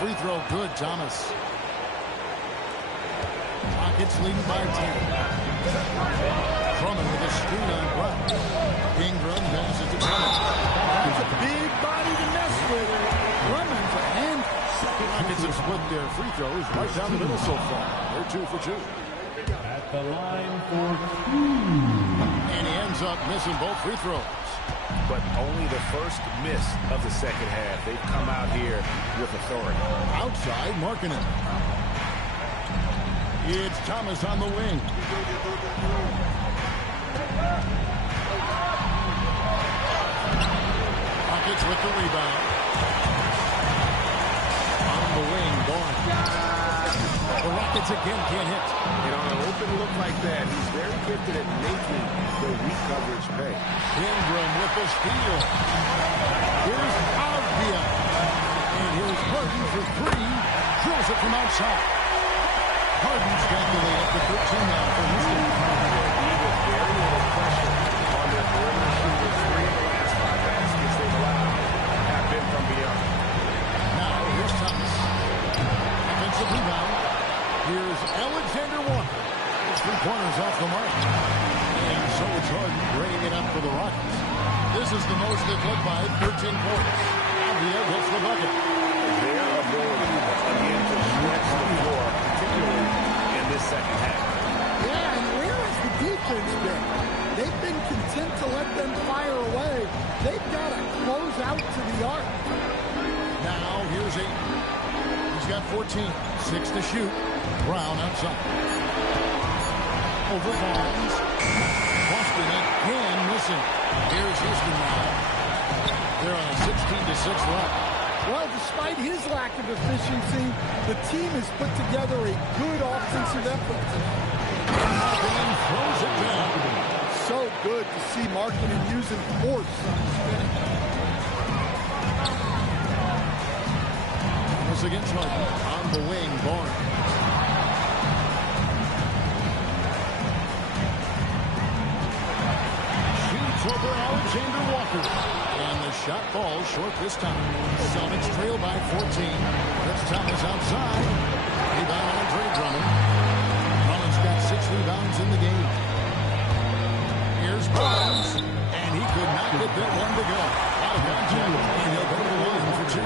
Free throw good, Thomas. Rockets leading by 10. Drummond with a screen on Brown. Ingram passes to Drummond. That's a big body to mess with. Drummond's a hand. The Rockets have split their free throws right down the middle so far. They're 2 for 2. At the line for 2. And he ends up missing both free throws. But only the first miss of the second half. They've come out here with authority. Outside, marking it. It's Thomas on the wing. Rockets with the rebound. On the wing, Bourne. The Rockets again can't hit. And on an open look like that, he's very gifted at making the weak coverage pay. Ingram with the steal. Here's Avdia. And here's Harden for 3. Drills it from outside. Harden's got the lead up to 13 now for Houston. With very little pressure on their perimeter shooters. 3 of the last 5 baskets they've allowed have been from beyond. Now, here's Thomas. Offensive rebound. Here's Alexander Walker. His 3 pointers off the mark. And so it's Harden bringing it up for the Rockets. This is the most they've led by 13 points. Avdia gets the bucket. Their ability again to stretch the floor, particularly in this second half. Yeah, and where has the defense been? They've been content to let them fire away. They've got to close out to the arc. Now, here's 8. He's got 14. 6 to shoot. Brown outside. Over Barnes. Boston again missing. Here's Houston now. They're on a 16-6 run. Well, despite his lack of efficiency, the team has put together a good offensive effort. Markkanen throws it down. So good to see Markkanen using force on his finish. Thomas against Harden. On the wing, Barnes. Shoots over Alexander Walker. And the shot falls short this time. Celtics trail by 14. That's Thomas outside. Rebound Andre Drummond. Drummond's got 6 rebounds in the game. Here's Barnes. And he could not get that one to go. Out of contact. And he'll go to the line for 2.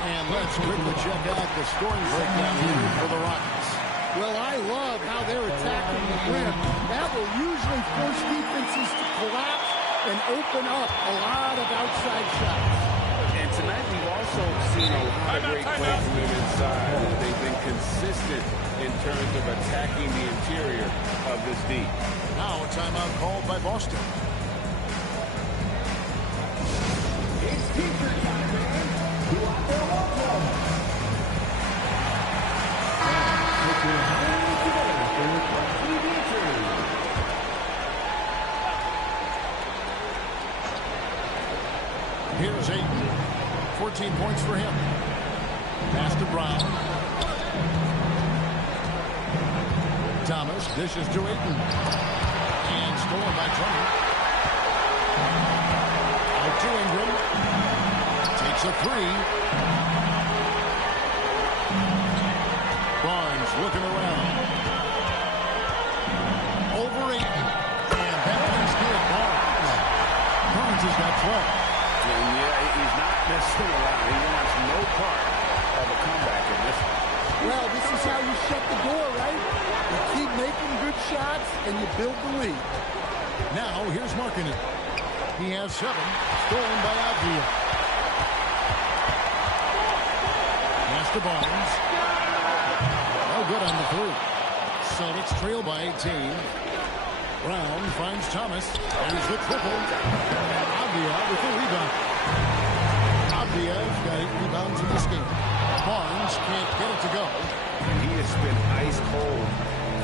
And let's quickly check out the scoring breakdown here for the Rockets. Well, I love how they're attacking the rim. That will usually force defenses to collapse and open up a lot of outside shots. And tonight we've also seen a lot of great play from them inside. They've been consistent in terms of attacking the interior of this D. Now a timeout called by Boston. It's teacher time, man. Go out there, welcome. Put your hands together for the teacher. Here's 8. 14 points for him. Pass to Brown. Thomas dishes to Ayton. And stolen by Drummond. Out to Ingram. Takes a 3. Barnes looking around. Over Ayton. And that one's good. Barnes has got 12. And yeah, he's not messing around. He wants no part of a comeback in this one. Well, this is how you shut the door, right? You keep making good shots, and you build the lead. Now, here's Markkanen. He has 7. Stolen by Avdia. Pass to Barnes. No good on the 3. Celtics trail by 18. Brown finds Thomas. There's the triple. Avdia with the rebound. Avdia's got 8 rebounds in this game. Barnes can't get it to go. And he has been ice cold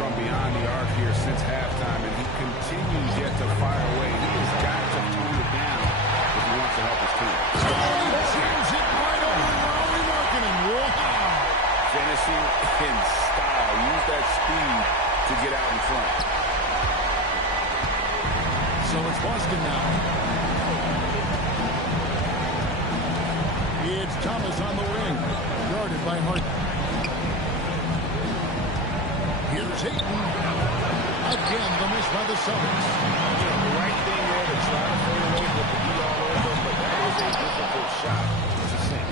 from beyond the arc here since halftime, and he continues yet to fire away. He has got to tone it down if he wants to help his team. He jams it right over Lauri Markkanen. Wow. Finishing in style. Use that speed to get out in front. So it's Boston now. It's Thomas on the wing. guarded by Harden. Here's Ayton. Again, the miss by the Celtics. You know, the right thing there to try to fade away with the beat all over, but that is a difficult shot to sink.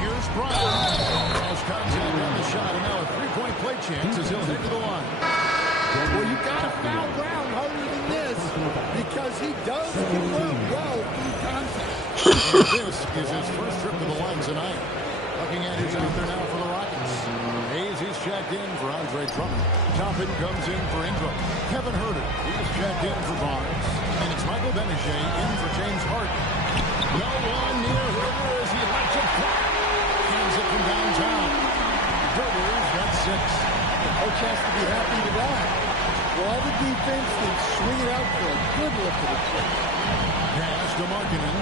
Here's Brown. Cross contact on the shot, and now a three-point play chance as he'll head to the line. Well, you got to foul Brown harder than this because he does convert well through contact. And this is his first trip to the line tonight. Looking at who's out there now for the Rockets. Hayes, he's checked in for Andre Drummond. Toppin comes in for Ingram. Kevin Huerter, he's checked in for Barnes. And it's Michael Benishay in for James Harden. No one near Huerter as he lets it fly. Hands it from downtown. Huerter's got 6. The coach has to be happy with that. While the defense can swing it out for a good look at the play. Pass to Markkanen.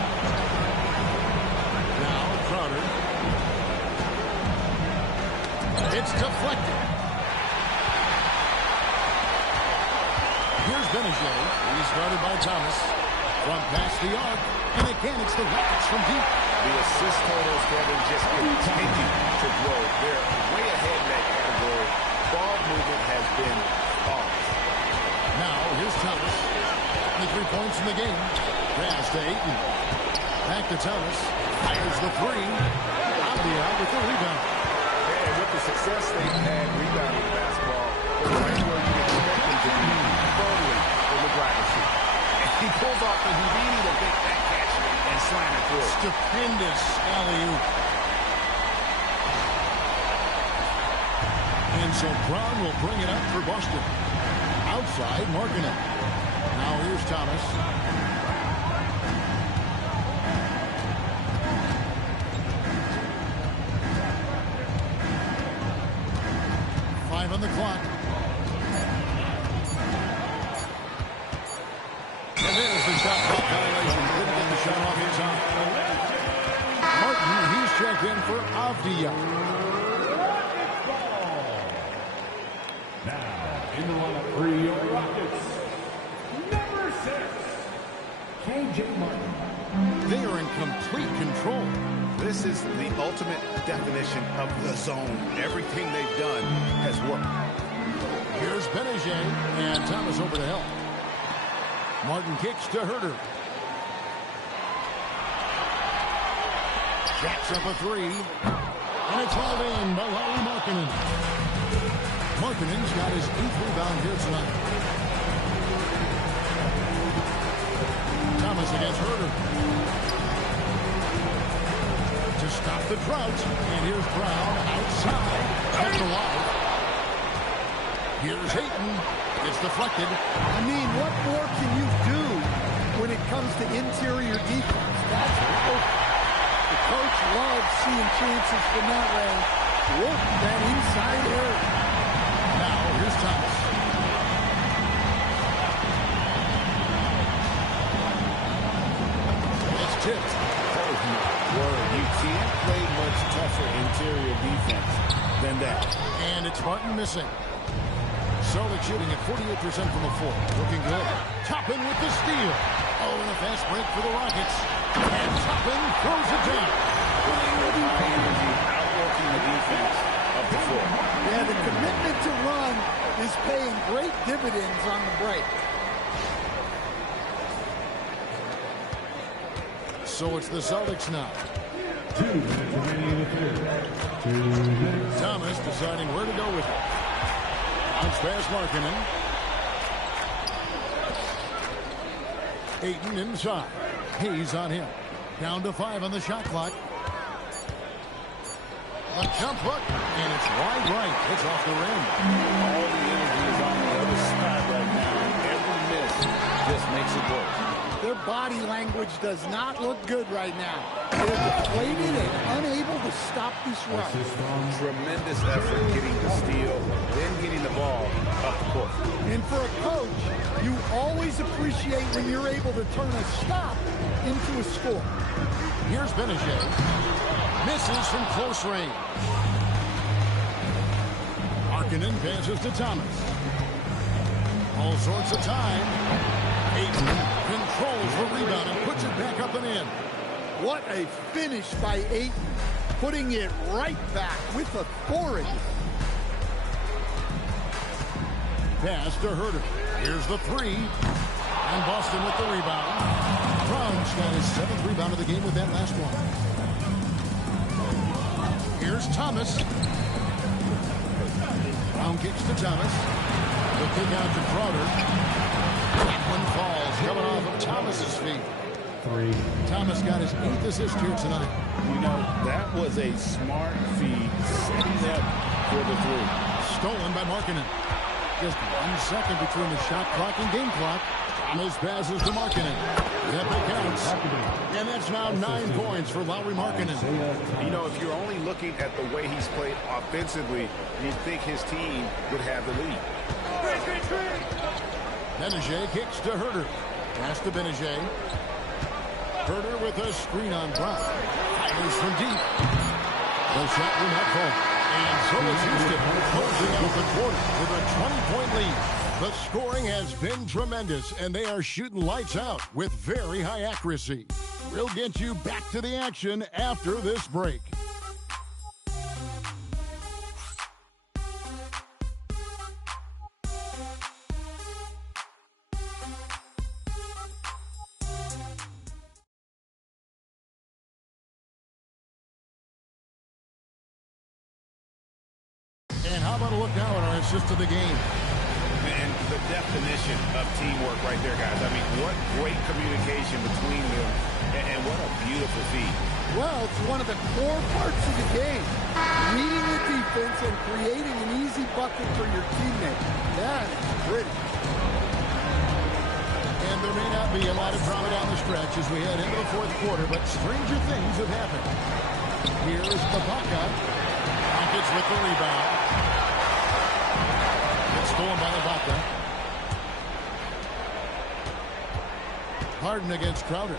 Now Crowder. It's deflected. Here's Benishay. He's guarded by Thomas. From past the arc. And again, it's the Rockets from deep. The assist totals, Kevin, just continue to grow. They're way ahead in that category. Ball movement has been flawless. Now, here's Thomas. 23 points in the game. Pass to Ayton. Back to Thomas. Fires the 3. Avdia with the rebound. And with the success they've had rebounding the basketball, they're right where you expect them to be, firmly in the driver's seat. And he pulls off the Houdini to make that catch and slam it through. Stupendous alley-oop. And so Brown will bring it up for Boston. Outside, Markkanen. Now here's Thomas. On the clock. And there's the shot clock violation. Couldn't get the shot off in time. Martin, he's checked in for Avdia. Now, in the lineup for your Rockets, number 6, KJ Martin. They are in complete control. This is the ultimate definition of the zone. Everything they've done has worked. Here's Benishay, and Thomas over to help. Martin kicks to Huerter. Jacks up a 3. And it's hauled in by Lauri Markkanen. Markkanen's got his 8th rebound here tonight. Thomas against Huerter. To stop the drought. And here's Brown outside. Kept alive. Here's Ayton. It's deflected. I mean, what more can you do when it comes to interior defense? That's the coach loves seeing chances from that range. Work that inside area. Now, here's Thomas. It's tipped. You can't play much tougher interior defense than that. And it's Martin missing. Celtics shooting at 48% from the floor. Looking good. Toppin with the steal. Oh, and a fast break for the Rockets. And Toppin throws it down. Playing with high energy, outworking the defense of the floor. Yeah, the commitment to run is paying great dividends on the break. So it's the Celtics now. 2 minutes remaining in the third. 2 minutes. Thomas deciding where to go with it. Bounce pass Markkanen. Ayton inside. Hayes on him. Down to 5 on the shot clock. A jump hook, and it's wide right. It's off the rim. All the energy is on the other side right now, and every miss just makes it work. Their body language does not look good right now. They're deflated and unable to stop this run. Tremendous effort getting the steal, then getting the ball up the court. And for a coach, you always appreciate when you're able to turn a stop into a score. Here's Benishay. Misses from close range. Markkanen passes to Thomas. All sorts of time. Ayton controls the rebound and puts it back up and in. What a finish by Ayton. putting it right back with authority. Pass to Herter. Here's the three. And Boston with the rebound. Brown's got his 7th rebound of the game with that last one. Here's Thomas. Brown kicks to Thomas. The kick out to Crowder. That one falls, coming off of Thomas's feet. Thomas got his 8th assist here tonight. You know, that was a smart feed, setting up for the three. Stolen by Markkanen. Just 1 second between the shot clock and game clock. Thomas passes to Markkanen. That counts. And that's now 9 points for Lauri Markkanen. You know, if you're only looking at the way he's played offensively, you'd think his team would have the lead. Benajay kicks to Herter. Pass to Benajay. Herter with a screen on Brown. Fires from deep. The shot will not fall. And so is Houston, closing out the quarter with a 20-point lead. The scoring has been tremendous, and they are shooting lights out with very high accuracy. We'll get you back to the action after this break. And how about a look now at our assist of the game? And the definition of teamwork right there, guys. I mean, what great communication between them, and what a beautiful feed. Well, it's one of the core parts of the game. Reading the defense and creating an easy bucket for your teammate. That is pretty. And there may not be a lot of drama down the stretch as we head into the 4th quarter, but stranger things have happened. Here is Ibaka. Rockets with the rebound. It's stolen by Ibaka. Harden against Crowder.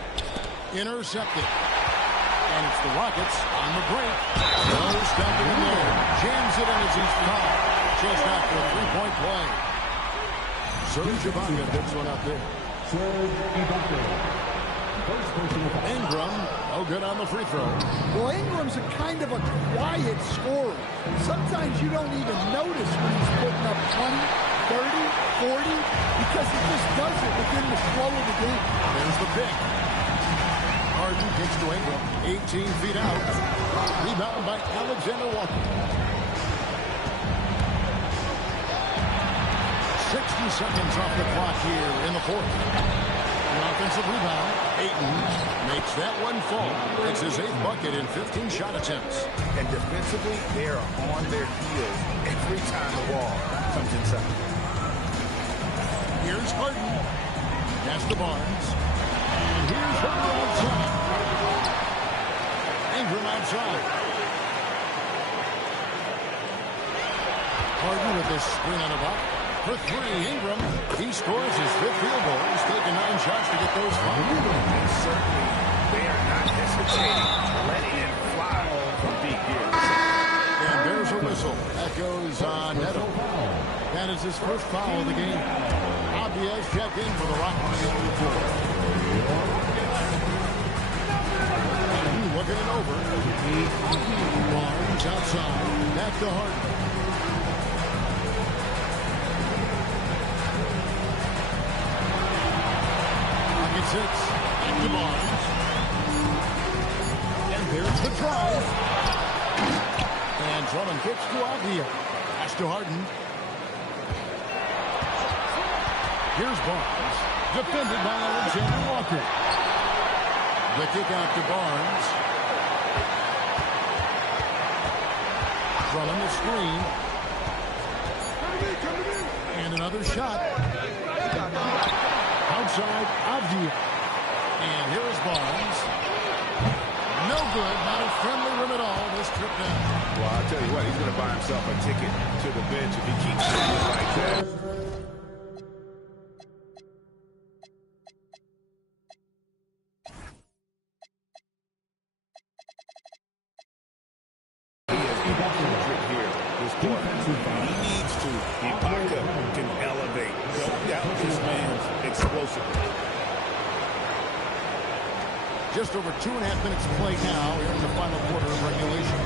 Intercepted. And it's the Rockets on the break. No stopping him there. Jams it in as he's fouled. Just after a 3-point play. Serge Ibaka picks one up there. Ingram, no good on the free throw. Well, Ingram's a kind of a quiet scorer. Sometimes you don't even notice when he's putting up 20, 30, 40, because he just does it within the flow of the game. There's the pick. Harden kicks to Ingram, 18 feet out. Rebound by Alexander Walker. 60 seconds off the clock here in the 4th. An offensive rebound. Ayton makes that one fall. It's his 8th bucket in 15 shot attempts. And defensively, they are on their heels every time the ball comes inside. Here's Harden. Pass to Barnes. And here's Herter outside. Ingram outside. Harden with this screen on the block. For 3, Ingram. He scores his 5th field goal. He's taken 9 shots to get those 5. And certainly, they are not hesitating, letting it fly from deep here. And there's a whistle. That goes on Neto. That is his first foul of the game. Abiez checked in for the Rockets. Looking it over. Barnes outside. Back to Harden. Rockets back to Barnes. And there's the drive. And Drummond kicks to Avdia. Pass to Harden. Here's Barnes. Defended by Alexander Walker. The kick out to Barnes. Drummond the screen. And another shot. Outside Avdia. And here is Barnes. No good. Not a friendly rim at all this trip down. Well, I'll tell you what, he's going to buy himself a ticket to the bench if he keeps shooting like that. Ibaka can elevate. Don't doubt this man's explosiveness. Just over 2.5 minutes to play now here in the final quarter of regulation.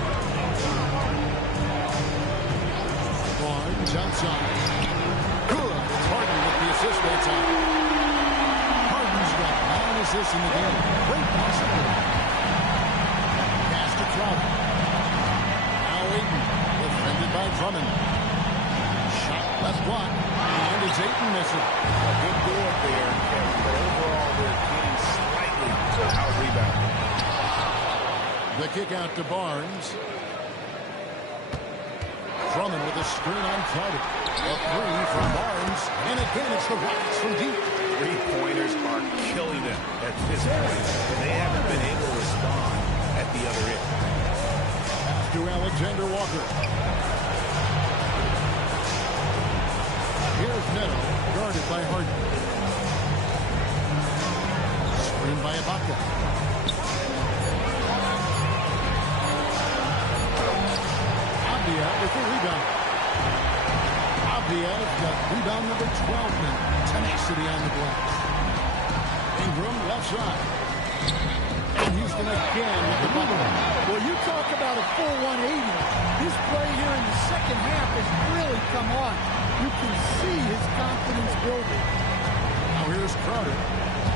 Barnes outside. Good. It's Harden with the assist that time. Harden's got 9 assists in the game. Great passing. Pass to Crowder. Now Ayton. Defended by Drummond. Shot left block. And it's Ayton missing. A good board there, Kevin, but overall they're getting slightly out-rebounded. The kick out to Barnes. Drummond with a screen on Crowder. A three from Barnes. And again, it's the Rockets from deep. Three-pointers are killing them at this point, and they haven't been able to respond at the other end. Pass to Alexander Walker. Here's Neto, guarded by Harden. Screen by Ibaka. Avdia with the rebound. Avdia's got rebound number 12 and tenacity on the glass. Ingram left side. And Houston again with the bucket. Well, you talk about a full 180. His play here in the second half has really come on. You can see his confidence building. Now here's Crowder.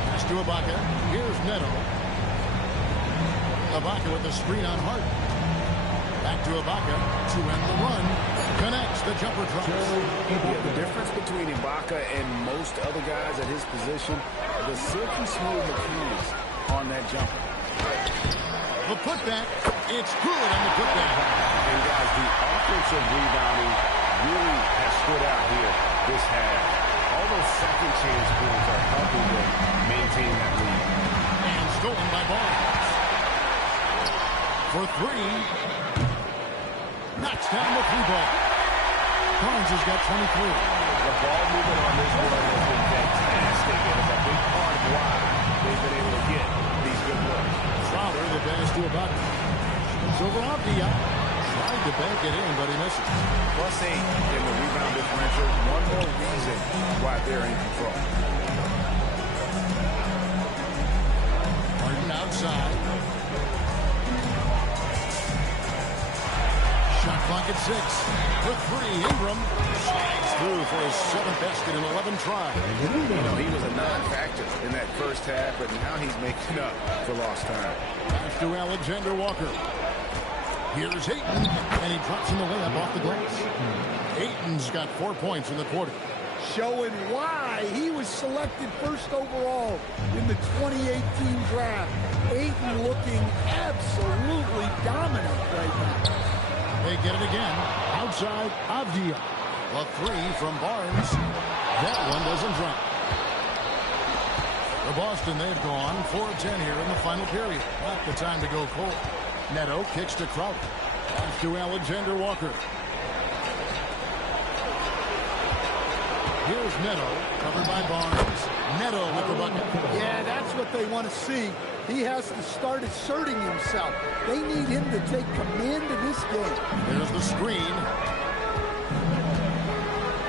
Pass to Ibaka. Here's Neto. Ibaka with the screen on Harden. Back to Ibaka to end the run. Connects the jumper drops. Yeah, the difference between Ibaka and most other guys at his position, the silky smooth mechanics on that jumper. The putback. It's good on the putback. And guys, the offensive rebounding really has stood out here this half. All those second chance points are helping them maintain that lead. And stolen by Barnes. For three. Knocks down the three ball. Barnes has got 23. The ball movement on this one has been fantastic, and it's a big part of why they've been able to get these good looks. Crowder, the pass to Ibaka. It's over Avdia. Tried to bank it in, but he misses. +8 in the rebound differential. One more reason why they're in control. Harden outside. Shot clock at 6. The three. Ingram slides through for his 7th basket in 11 tries. You know, he was a non-factor in that first half, but now he's making up for lost time. Pass to Alexander Walker. Here's Ayton, and he drops in the layup off the glass. Ayton's got 4 points in the quarter. Showing why he was selected first overall in the 2018 draft. Ayton looking absolutely dominant right now. They get it again. Outside, Avdia. A three from Barnes. That one doesn't drop. For Boston, they've gone 4 of 10 here in the final period. Not the time to go cold. Neto kicks to Crowder. Pass to Alexander Walker. Here's Neto, covered by Barnes. Neto with the bucket. Yeah, that's what they want to see. He has to start asserting himself. They need him to take command of this game. There's the screen.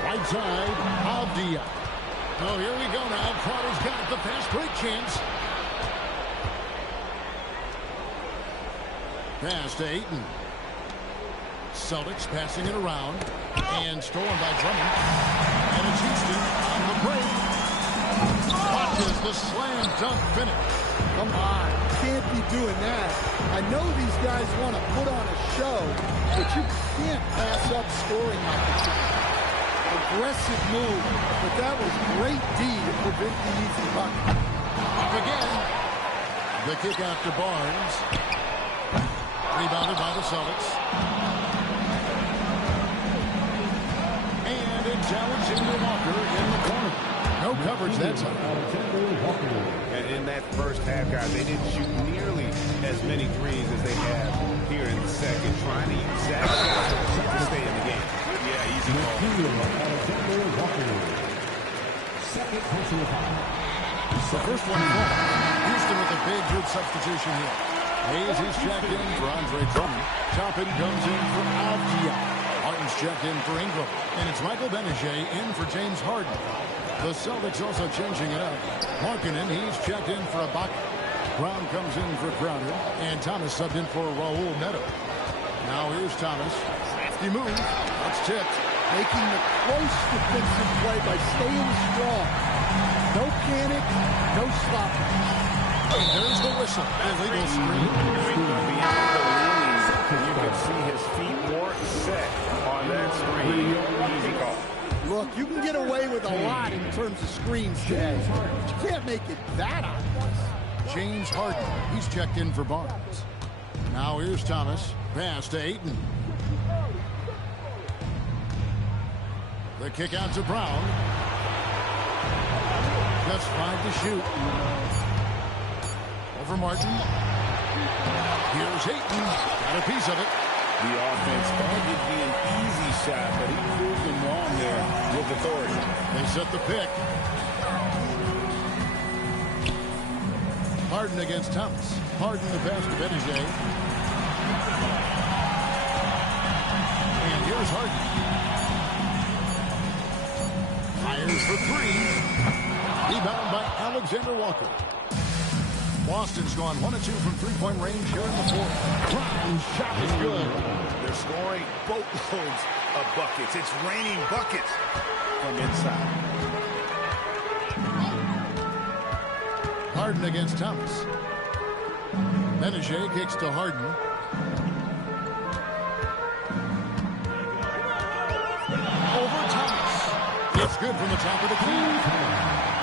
Right side, Avdia. Oh, here we go now. Crowder's got it. The fast break chance. Pass to Ayton. Celtics passing it around. And stolen by Drummond. And it's Houston on the break. Watches the slam dunk finish. Come on, can't be doing that. I know these guys want to put on a show, but you can't pass up scoring opportunity. Aggressive move, but that was great D to prevent the easy bucket. Up again. The kick out to Barnes. Rebounded by the Celtics. And it's Alexander Walker in the corner. No coverage that time. And in that first half, guys, they didn't shoot nearly as many threes as they have here in the second, trying to use that to stay in the game. Yeah, easy ball. The first one fall. Houston with a big, good substitution here. Hayes is checked in for Andre Drummond. Toppin comes in for Avdia. Martin's checked in for Ingram. And it's Michael Benajay in for James Harden. The Celtics also changing it up. Markkanen, he's checked in for Ibaka. Brown comes in for Crowder, and Thomas subbed in for Raul Neto. Now here's Thomas. Safety move. That's tipped. Making the close defensive play by staying strong. No panic, no sloppy. And there's the whistle. Illegal screen. Beyond the leanings, you can see his feet more set on that screen. Easy call. Look, you can get away with a lot in terms of screens today. You can't make it that obvious. James Harden. He's checked in for Barnes. Now here's Thomas. Pass to Ayton. The kick out to Brown. Just 5 to shoot. Over Martin. Here's Ayton. Got a piece of it. The offense thought it'd be an easy shot, but he proved them wrong there with authority. They set the pick. Harden against Thomas. Harden the pass to Benedict. And here's Harden. Fires for three. Rebound by Alexander Walker. Boston's gone 1 of 2 from three-point range here in the fourth. Brown's shot is good. They're scoring boatloads of buckets. It's raining buckets from inside. Harden against Thomas. Benedict kicks to Harden. Over Thomas. It's good from the top of the key.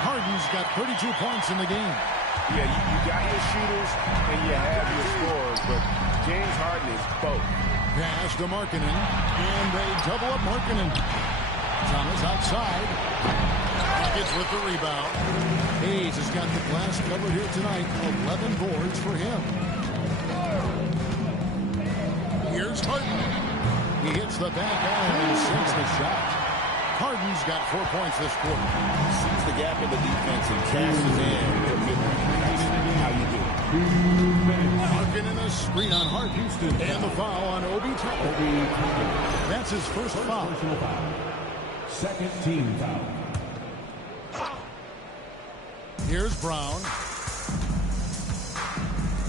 Harden's got 32 points in the game. Yeah, you got your shooters and you have your scorers, but James Harden is both. Pass to Markkanen, and they double up Markkanen. Thomas outside. Rockets with the rebound. Hayes has got the glass covered here tonight. 11 boards for him. Here's Harden. He hits the back iron and sinks the shot. Harden's got 4 points this quarter. Sees the gap in the defense and cashes in for mid-range. How you do? Markkanen a screen on Harden. And the foul on Obi Toppin. That's his first foul. Second team foul. Here's Brown.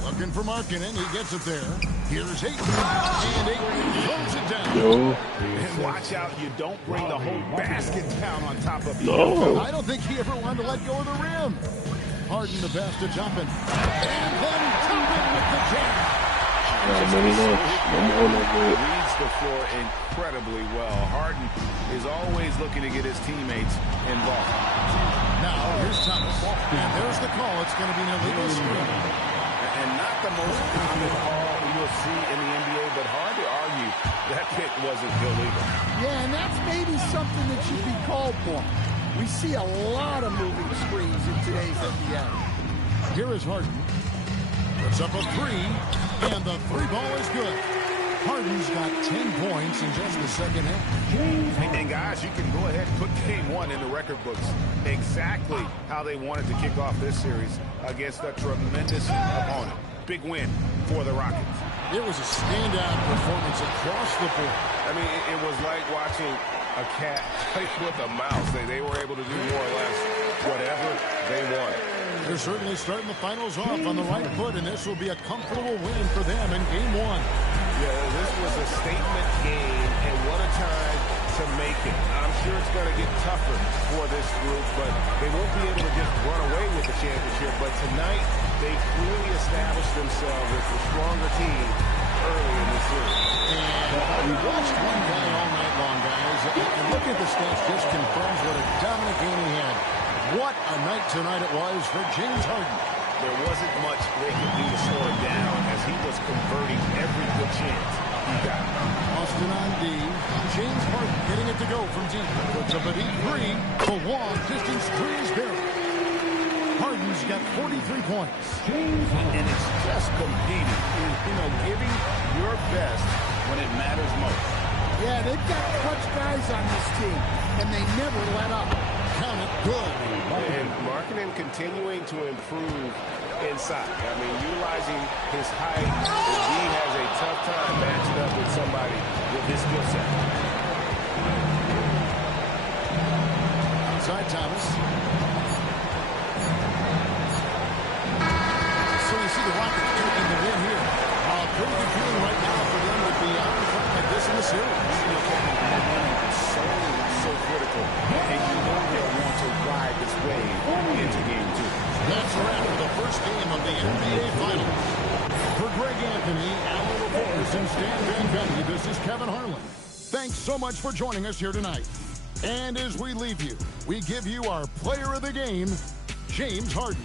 Looking for Markkanen. He gets it there. Here's Ayton. And Ayton throws it down. And watch out, you don't bring the whole basket down on top of you. I don't think he ever wanted to let go of the rim. Harden the pass to Toppin. And then Toppin with the jam. Reads the floor incredibly well. Harden is always looking to get his teammates involved. Now here's Thomas. And there's the call. It's going to be an illegal screen. And not the most common call you'll see in the NBA, but hard to argue that pick wasn't illegal. Yeah, and that's maybe something that should be called for. We see a lot of moving screens in today's NBA. Here is Harden. Puts up a three, and the three ball is good. Harden's got 10 points in just the second half. And guys, you can go ahead and put game one in the record books. Exactly how they wanted to kick off this series against a tremendous opponent. Big win for the Rockets. It was a standout performance across the board. I mean, it was like watching a cat play with a mouse. They were able to do more or less whatever they wanted. They're certainly starting the finals off on the right foot, and this will be a comfortable win for them in game one. Yeah, this was a statement game, and what a time to make it. I'm sure it's going to get tougher for this group, but they won't be able to just run away with the championship. But tonight, they clearly established themselves as the stronger team early in the series. And we watched one guy all night long, guys, and look at the stats, just confirms what a dominant game he had. What a night tonight it was for James Harden. There wasn't much they could do to slow him down as he was converting every good chance he got. Austin on D. James Harden getting it to go from deep. Puts up a deep three. The long distance three is good. Harden's got 43 points. And it's just competing. Giving your best when it matters most. Yeah, they've got clutch guys on this team, and they never let up. Count it good. And Markkanen continuing to improve inside. I mean, utilizing his height, he has a tough time matching up with somebody with his skill set. Outside Thomas. So see the Rockets taking the win here. Pretty good feeling right now for them to be out in front like this in the series. So critical. And you know they'll want to ride this wave into game 2. That's a wrap for the first game of the NBA Finals. For Greg Anthony, Alan LaForce, and Stan Van Gundy, this is Kevin Harlan. Thanks so much for joining us here tonight. And as we leave you, we give you our player of the game, James Harden.